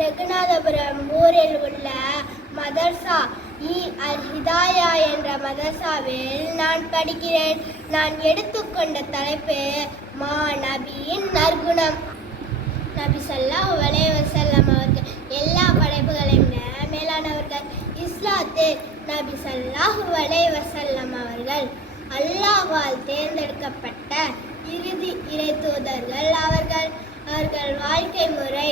ரகுநாதபுரம் ஊரில் உள்ள மதர்சா இ அல் ஹிதாயா என்ற மதர்சாவில் நான் படிக்கிறேன். நான் எடுத்துக்கொண்ட தலைப்பு மா நபியின் நற்குணம். நபி சல்லா அலைஹி அவர்கள் எல்லா படைப்புகளையும் மேலானவர்கள். இஸ்லாத்தில் நபி சல்லாஹு அலைஹி வசல்லம் அவர்கள். அல்லாஹால் தேர்ந்தெடுக்கப்பட்ட இறுதி இறை தூதர்கள் அவர்கள். அவர்கள் வாழ்க்கை முறை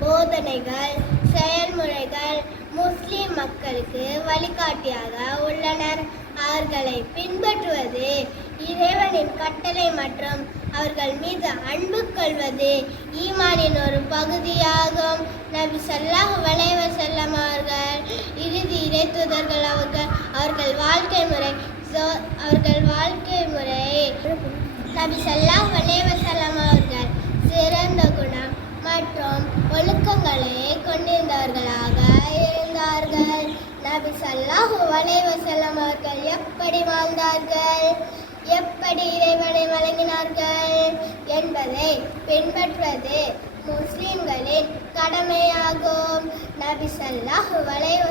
போதனைகள் செயல்முறைகள் முஸ்லிம் மக்களுக்கு வழிகாட்டியாக உள்ளனர். அவர்களை பின்பற்றுவது இறைவனின் கட்டளை மற்றும் அவர்கள் மீது அன்பு கொள்வது ஈமானின் ஒரு பகுதியாகும். நபி ஸல்லல்லாஹு வளைவ செல்லம் அவர்கள் இறுதி இறைத்துதர்கள் அவர்கள் அவர்கள் வாழ்க்கை முறை சோ- அவர்கள் வாழ்க்கை முறை. நபி ஸல்லல்லாஹு வளைவ செல்லம் அவர்கள் சிறந்த குணம் கொண்டிருந்தவர்களாக இருந்தார்கள். நபி சல்லாஹு அலைஹி அவர்கள் எப்படி வாழ்ந்தார்கள்? எப்படி இறைவனை வழங்கினார்கள் என்பதை பின்பற்றுவது முஸ்லிம்களின் கடமையாகும். நபி சல்லாஹு அலைஹி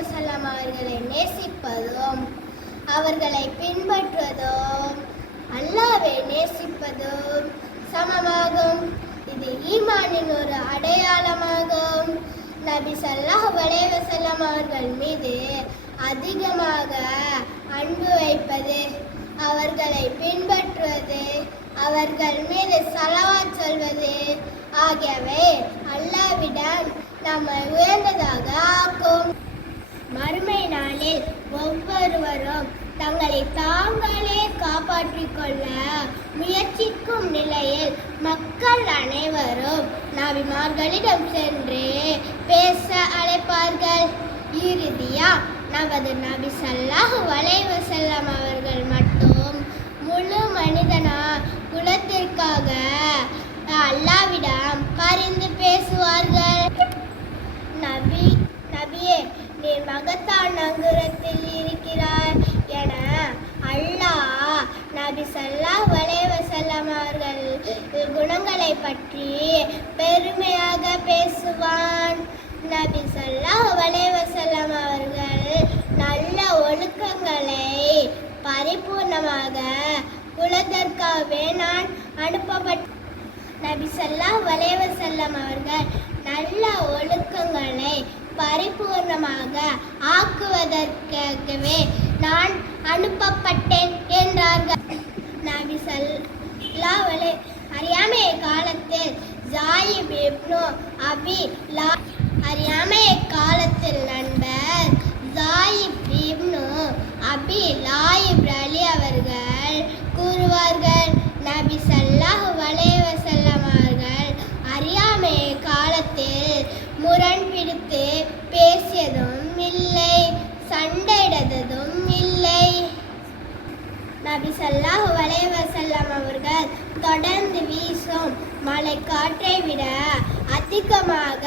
அவர்களை நேசிப்பதும் அவர்களை பின்பற்றுவதும் அல்லாவை நேசிப்பதும் சமமாகும். இது ஈமானின் ஒரு அடையாளம் நபி சல்லாஹ் அலைஹி அவர்கள் மீது அதிகமாக அன்பு வைப்பது அவர்களை பின்பற்றுவது அவர்கள் மீது சலவா சொல்வது ஆகியவை அல்லாவிடம் நம்மை உயர்ந்ததாக ஆக்கும். மறுமை நாளில் ஒவ்வொருவரும் தங்களை தாங்களே காப்பாற்றிக் கொள்ள முயற்சிக்கும் நிலையில் மக்கள் அனைவரும் நபிமார்களிடம் சென்று பேச அழைப்பார்கள். இறுதியா நமது நபி சல்லாஹு அலைஹி வஸல்லம் அவர்கள் மட்டும் முழு மனிதனா குலத்திற்காக அல்லாவிடம் பரிந்து பேசுவார்கள். நபி நபியே நீ மகத்தான் நங்குரத்தில் இருக்கிறார் என அல்லாஹ் நபி சல்லாஹ் அலைஹி வஸல்லம் அவர்கள் பற்றி பெருமையாக பேசுவான். நபி ஸல்லல்லாஹு வலைவசல்லாம் அவர்கள் நல்ல ஒழுக்கங்களை பரிபூர்ணமாக உலகற்காகவே நான் அனுப்பப்பட்ட நபி ஸல்லல்லாஹு அலைஹி அவர்கள் நல்ல ஒழுக்கங்களை பரிபூர்ணமாக ஆக்குவதற்காகவே நான் அனுப்பப்பட்டேன் என்றார்கள். நபி ஸல்லல்லாஹு வலை அறியாமை காலத்தில் ஜாயிப் இப்னு அபி லா அறியாமை காலத்தில் நண்பர் ஜாயிப் இப்னு அபி லாயிப் அலி அவர்கள் கூறுவார்கள் நபி சல்லாஹு அலைஹி அவர்கள் அறியாமை காலத்தில் முரண் பிடித்து பேசியதும் இல்லை சண்டையிடதும் இல்லை நபி சல்லாஹு அலைஹி அவர்கள் தொடர்ந்து வீசும் மழை காற்றை விட அதிகமாக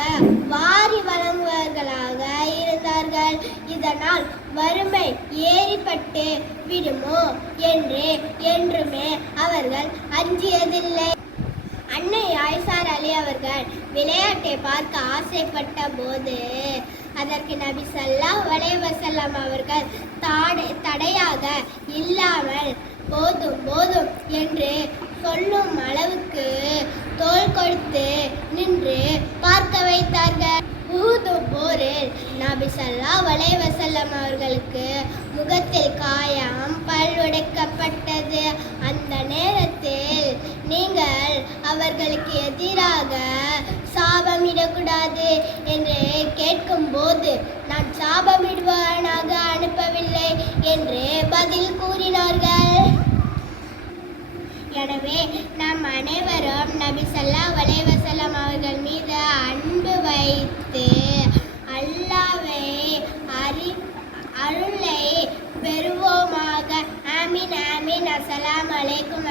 வாரி வழங்குவர்களாக இருந்தார்கள். இதனால் வறுமை ஏறிப்பட்டு விடுமோ என்று என்றுமே அவர்கள் அஞ்சியதில்லை. அன்னை ஆயிசார் அலி அவர்கள் விளையாட்டை பார்க்க ஆசைப்பட்ட போது அதற்கு நபி சல்லா வலைவசல்லாம் அவர்கள் தாடை தடையாக இல்லாமல் போதும் போதும் என்று சொல்லும் அளவுக்கு தோள் கொடுத்து நின்று பார்க்க வைத்தார்கள். நபி ஸல்லல்லாஹு வலை வசல்லம் அவர்களுக்கு முகத்தில் காயம் பல் உடைக்கப்பட்டது. அந்த நேரத்தில் நீங்கள் அவர்களுக்கு எதிராக சாபமிடக்கூடாது என்று கேட்கும்போது நான் சாபமிடுவானாக அனுப்பவில்லை என்று பதில் கூறினார்கள். எனவே நாம் அனைவரும் நபி ஸல்லல்லாஹு அலைஹி அவர்கள் மீது அன்பு வை ஆலமீன் அஸ்ஸலாமு அலைக்கும்